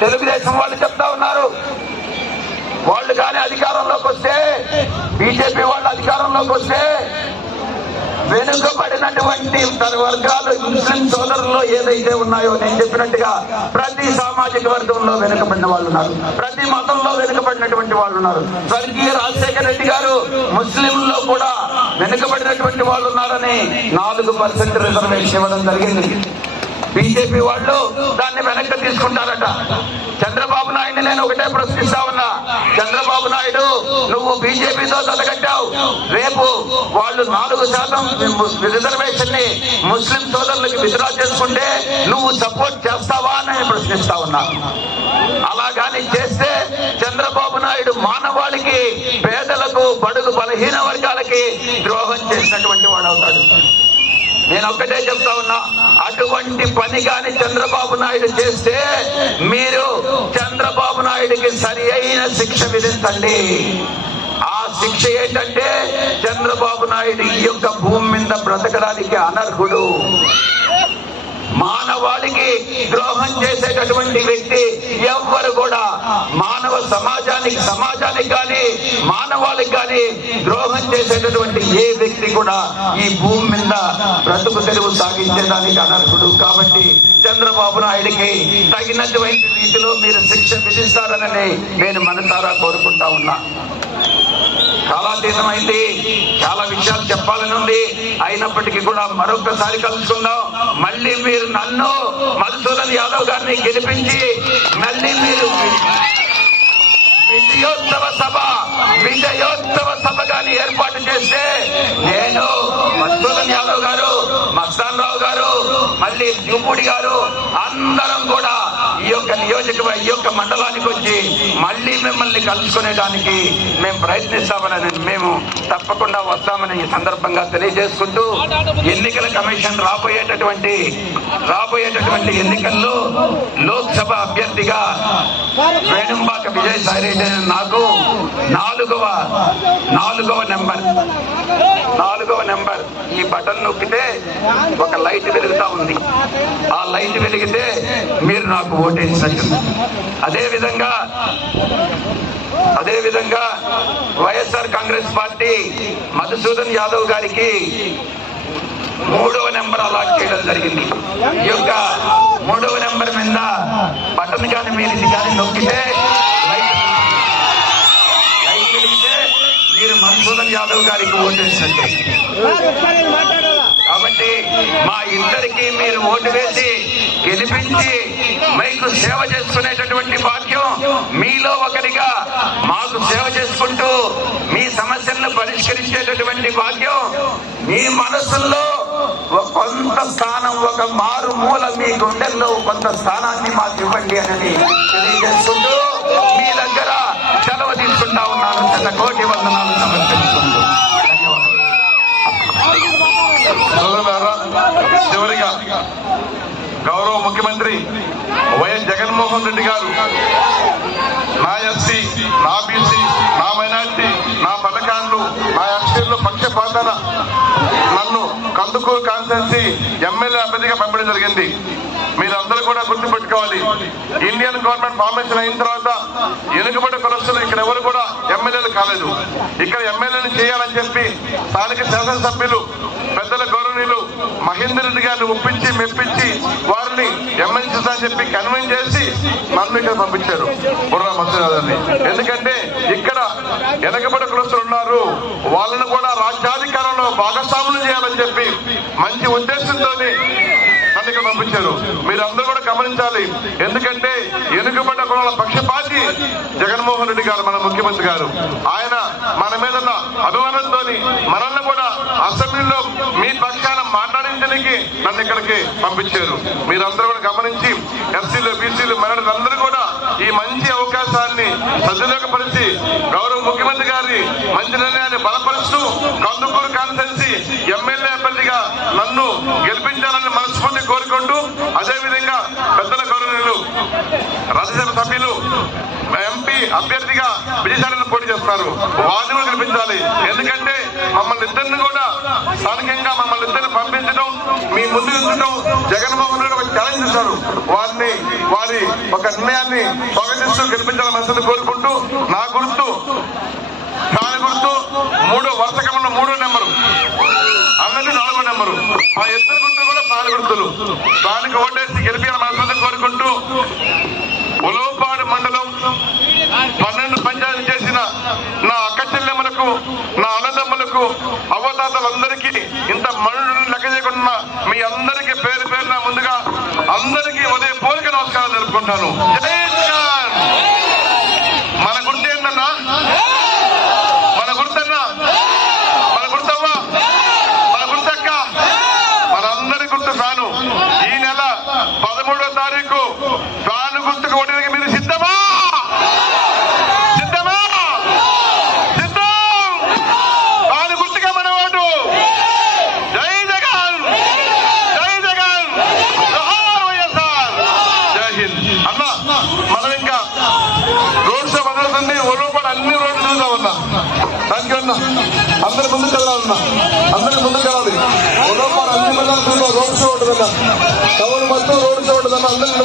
తెలుగుదేశం వాళ్ళు చెప్తా ఉన్నారు, వాళ్ళు కానీ అధికారంలోకి వస్తే, బీజేపీ వాళ్ళు అధికారంలోకి వస్తే వెనుకబడినటువంటి వర్గాలు ముస్లిం సోదరుల్లో ఏదైతే ఉన్నాయో నేను చెప్పినట్టుగా ప్రతి సామాజిక వర్గంలో వెనుకబడిన వాళ్ళు ఉన్నారు, ప్రతి మతంలో వెనుకబడినటువంటి వాళ్ళు ఉన్నారు. స్వర్గీయ రాజశేఖర రెడ్డి గారు ముస్లింల్లో కూడా వెనుకబడినటువంటి వాళ్ళు ఉన్నారని 4% రిజర్వేషన్ ఇవ్వడం జరిగింది. బీజేపీ వాళ్ళు దాన్ని వెనక్కి తీసుకుంటారట. చంద్రబాబు నాయుడిని నేను ఒకటే ప్రశ్నిస్తా ఉన్నా, చంద్రబాబు నాయుడు నువ్వు బీజేపీతో తలగట్టావు, రేపు వాళ్ళు 4% రిజర్వేషన్ ని ముస్లిం సోదరులకు విత్డ్రా చేసుకుంటే నువ్వు సపోర్ట్ చేస్తావా అని ప్రశ్నిస్తా ఉన్నా. అలాగాని చేస్తే చంద్రబాబు నాయుడు మానవాళికి, పేదలకు, బడుగు బలహీన వర్గాలకి ద్రోహం చేసినటువంటి వాడు అవుతాడు. నేను ఒక్కటే చెప్తా ఉన్నా, అటువంటి పని కాని చంద్రబాబు నాయుడు చేస్తే మీరు చంద్రబాబు నాయుడికి సరి అయిన శిక్ష విధించండి. ఆ శిక్ష ఏంటంటే చంద్రబాబు నాయుడు ఈ యొక్క భూమి మీద బ్రతకడానికి అనర్హుడు. మానవాళికి ద్రోహం చేసేటటువంటి వ్యక్తి ఎవ్వరు కూడా మానవ సమాజానికి కానీ మానవాళికి కానీ ద్రోహం చేసేటటువంటి ఏ వ్యక్తి కూడా ఈ భూమి మీద బ్రతుకు తెరువు సాగించేదానికి అనర్హుడు. కాబట్టి చంద్రబాబు నాయుడికి తగినటువంటి రీతిలో మీరు శిక్ష విధిస్తారని నేను మనసారా కోరుకుంటా ఉన్నా. కాలాతీతమైంది, చాలా విషయాలు చెప్పాలని ఉంది. అయినప్పటికీ కూడా మరొకసారి కలుసుకుందాం. మళ్ళీ మీరు నన్ను మధుసూదన్ యాదవ్ గారిని గెలిపించి మళ్ళీ మీరు విజయోత్సవ సభ గాని ఏర్పాటు చేస్తే నేను, మధుసూదన్ యాదవ్ గారు, మస్తాన్ రావు గారు, మళ్ళీ జూపూడి గారు అందరం కూడా ఈ యొక్క మండలానికి వచ్చి మళ్ళీ మిమ్మల్ని కలుసుకునేదానికి మేము ప్రయత్నిస్తామని, మేము తప్పకుండా వస్తామని ఈ సందర్భంగా తెలియజేసుకుంటూ, ఎన్నికల కమిషన్ రాబోయేటటువంటి ఎన్నికల్లో లోక్సభ అభ్యర్థిగా వేణుంబాక విజయసాయి రెడ్డి నాకు 4వ నెంబర్ ఈ బటన్ నొక్కితే ఒక లైట్ వెలుగుతా ఉంది. ఆ లైట్ వెలిగితే మీరు నాకు ఓటేసినట్టు. అదేవిధంగా వైఎస్ఆర్ కాంగ్రెస్ పార్టీ మధుసూదన్ యాదవ్ గారికి 3వ నెంబర్ అలాట్ చేయడం జరిగింది. ఈ యొక్క 3వ నెంబర్ మీద బటన్ కానీ మీరు ఇది కానీ నొక్కితే లైట్ వెలిగితే మీరు మధుసూదన్ యాదవ్ గారికి ఓటేసినట్టే. కాబట్టి మా ఇద్దరికి మీరు ఓటు వేసి గెలిపించి మీకు సేవ చేసుకునేటటువంటి భాగ్యం మీలో ఒకరిగా మాకు సేవ చేసుకుంటూ మీ సమస్యలను పరిష్కరించేటటువంటి భాగ్యం మీ మనసుల్లో కొంత స్థానం, ఒక మారుమూల మీ గుండెల్లో కొంత స్థానాన్ని మాకు ఇవ్వండి అని తెలియజేసుకుంటూ మీ దగ్గర సెలవు తీసుకుంటా ఉన్నాను. 100,000 వందనాలు సమర్పిస్తుంటూ చివరిగా గౌరవ ముఖ్యమంత్రి వైఎస్ జగన్మోహన్ రెడ్డి గారు నా ఎస్సీ, నా బీసీ, నా మైనార్టీ, నా పథకాలు, నా ఎస్టీల్లో పక్షపాతన నన్ను కందుకూరు కాన్స్టిట్యున్సీ ఎమ్మెల్యే అభ్యర్థిగా పంపడం జరిగింది. మీరందరూ కూడా గుర్తుపెట్టుకోవాలి, ఇండియన్ గవర్నమెంట్ ఫార్మేషన్ అయిన తర్వాత వెనుకబడ్డ కులస్తులు ఇక్కడ ఎవరు కూడా ఎమ్మెల్యేలు కాలేదు. ఇక్కడ ఎమ్మెల్యేలు చేయాలని చెప్పి స్థానిక శాసనసభ్యులు పెద్దల గౌరవనీయులు మహేందర్ రెడ్డి గారిని ఒప్పించి మెప్పించి వారిని ఎమ్మెల్సీ అని చెప్పి కన్విన్స్ చేసి నన్ను ఇక్కడ పంపించారు బుర్రా మసూద్. ఎందుకంటే ఇక్కడ వెనకబడ్డ కులస్తులు ఉన్నారు, వాళ్ళను కూడా రాజ్యాధికారంలో భాగస్వాములు చేయాలని చెప్పి మంచి ఉద్దేశంతో నన్ను ఇక్కడ పంపించారు. మీరందరూ కూడా గమనించాలి, ఎందుకంటే వెనుకబడ్డ కులాల పక్షపాతి జగన్మోహన్ రెడ్డి గారు, మన ముఖ్యమంత్రి గారు. ఆయన మన మీద అభిమానంతో మనల్ని కూడా అసెంబ్లీలో మీ పక్షాన మాట్లాడించడానికి నన్ను ఇక్కడికి పంపించారు. మీరందరూ కూడా గమనించి ఎస్సీలు, బీసీలు, మైనారిటీలు అందరూ కూడా ఈ మంచి అవకాశాన్ని సద్వినియోగపరిచి గౌరవ ముఖ్యమంత్రి గారి మంచి నిర్ణయాన్ని బలపరుస్తూ కందుకూరు కాన్స్టిట్యున్సీ ఎమ్మెల్యే అభ్యర్థిగా నన్ను గెలిపించాలని మనస్ఫూర్తి కోరుకుంటూ, అదేవిధంగా పెద్దల గౌరవనీయులు రాజ్యసభ సభ్యులు ఎంపీ అభ్యర్థిగా విజయసాయిని పోటీ చేస్తున్నారు, వారిని కూడా గెలిపించాలి. ఎందుకంటే మమ్మల్ని ఇద్దరిని కూడా స్థానికంగా మమ్మల్ని ఇద్దరిని పంపించడం మీ ముందు ఉంచడం జగన్మోహన్ రెడ్డి ఒక ఛాలెంజ్ ఇస్తారు. వారి ఒక నిర్ణయాన్ని స్వాగతిస్తూ గెలిపించాలని మనసుని కోరుకుంటూ నా గుర్తు ఫ్యాన్ గుర్తు 3 వరుస క్రమంలో 3వ నెంబరు, అన్నది 4వ నెంబరు. మా ఇద్దరు గుర్తులు కూడా ఫ్యాన్ గుర్తులు. దానికి ఓటేసి గెలిపించాలని మనసుని కోరుకుంటూ ఉలవపాడు మండలం 12 పంచాయతీలు చేసిన నా అక్క చెల్లెమ్మలకు, నా అన్నదమ్ములకు, అవ్వతాతలందరికీ, ఇంత మనుషులను లెక్క చేయకుండా మీ అందరికీ పేరు పేరున ముందుగా అందరికీ ఉదయపూర్వక నమస్కారం జరుపుకుంటాను. జై జగన్. మన గుర్తు ఏంటన్నా? మన గుర్తన్నా? మన గుర్తవ్వా? మన గుర్తక్క? మనందరి గుర్తు ఫ్యాను. ఈ నెల 13వ తారీఖు ఫ్యాను గుర్తుకు ఓటేందుకు మీరు సిద్ధమా? సిద్ధమా? సిద్ధం. ఫ్యాను గుర్తుగా మన ఓటు. జై జగన్. జై జగన్. జోహార్ వైఎస్ఆర్. జై హింద్. అన్న మనం ఇంకా రోడ్ షో మొదలుతుంది. ఒలవపాడు అన్ని రోడ్లు చూసా ఉన్నా. థ్యాంక్ యూ అన్న. అందరి ముందుకు వెళ్ళాలన్నా, అందరి ముందుకు వెళ్ళాలి. ఒలవపాడు అన్ని మండలాలు రోడ్ షో ఉంటుందన్న. టౌన్ మొత్తం రోడ్ షో ఉంటుందన్న. అందరికీ